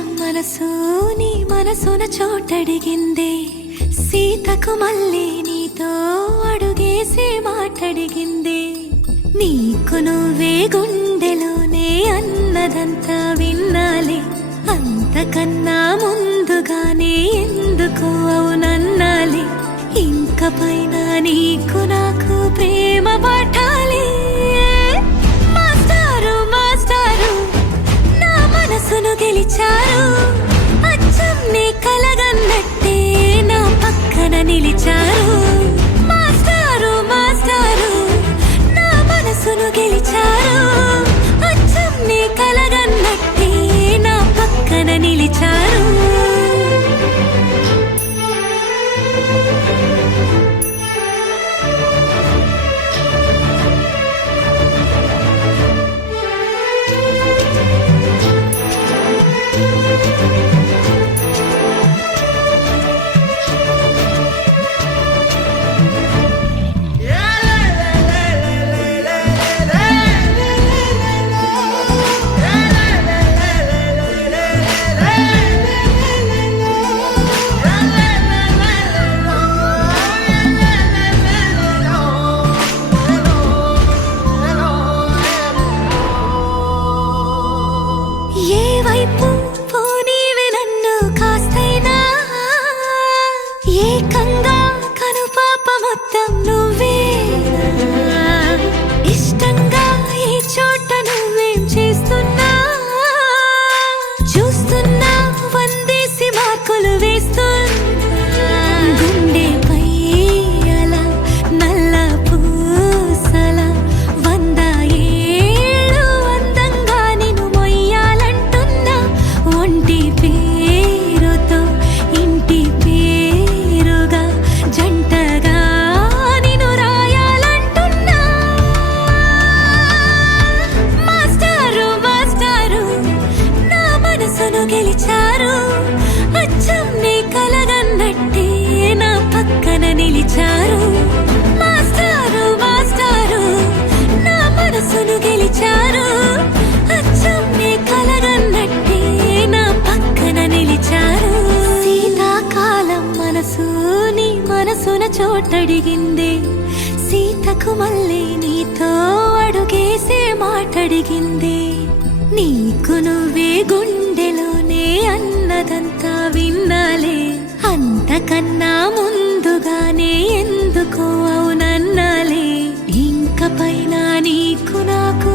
కాలం మనసు నీ మనసున చోటడిగిందే సీతకు మళ్ళీ నీతో అడుగేసి మాటడిగిందే నీకు నువ్వే గుండెలోనే అన్నదంతా విన్నాలే అంతకన్నా ముందుగానే ఎందుకు అవునన్నాలే ఇంక పైన నీకు నాకు ప్రేమ పట్టాలి మాస్టారు మాస్టారు నా మనసును గెలిచారు అచ్చం నీ కలగన్నట్టే నా పక్కన నిలిచారు మాస్టారు మాస్టారు నా మనసును గెలిచారు అచ్చం నీ కలగన్నట్టే నా పక్కన నిలిచారు వైపు పోనీవి నన్ను కాస్తైనా ఏకంగా కనుపాప మొత్తం నువ్వే ఇష్టంగా ఈ చోట నువ్వేం చేస్తున్నా చూస్తున్నా వందేసి మార్కులు వేస్తున్నా గుండెపై అలా నల్ల పూసల 100 ఏళ్ళు అందంగా నిన్ను మొయ్యాలంటున్నా ఒంటి పేరుతో ఇంటి పేరుగా జంటగా నిన్ను రాయాలంటున్నా మాస్టారు మాస్టారు నా మనసును గెలిచారు అచ్చం నీ కలగన్నట్టే నా పక్కన నిలిచారు మాస్టారు మాస్టారు నా మనసును గెలిచారు అచ్చం నీ కలగన్నట్టే నా పక్కన నిలిచారు శీతాకాలం మనసు నీ మనసున చోటడిగిందే సీతకు మళ్ళీ నీతో అడుగేసే మాటడిగిందే నీకు నువ్వే గుండెలోనే అన్నదంతా విన్నాలే అంతకన్నా ముందుగానే ఎందుకు అవునన్నాలే ఇంక పైన నీకు నాకు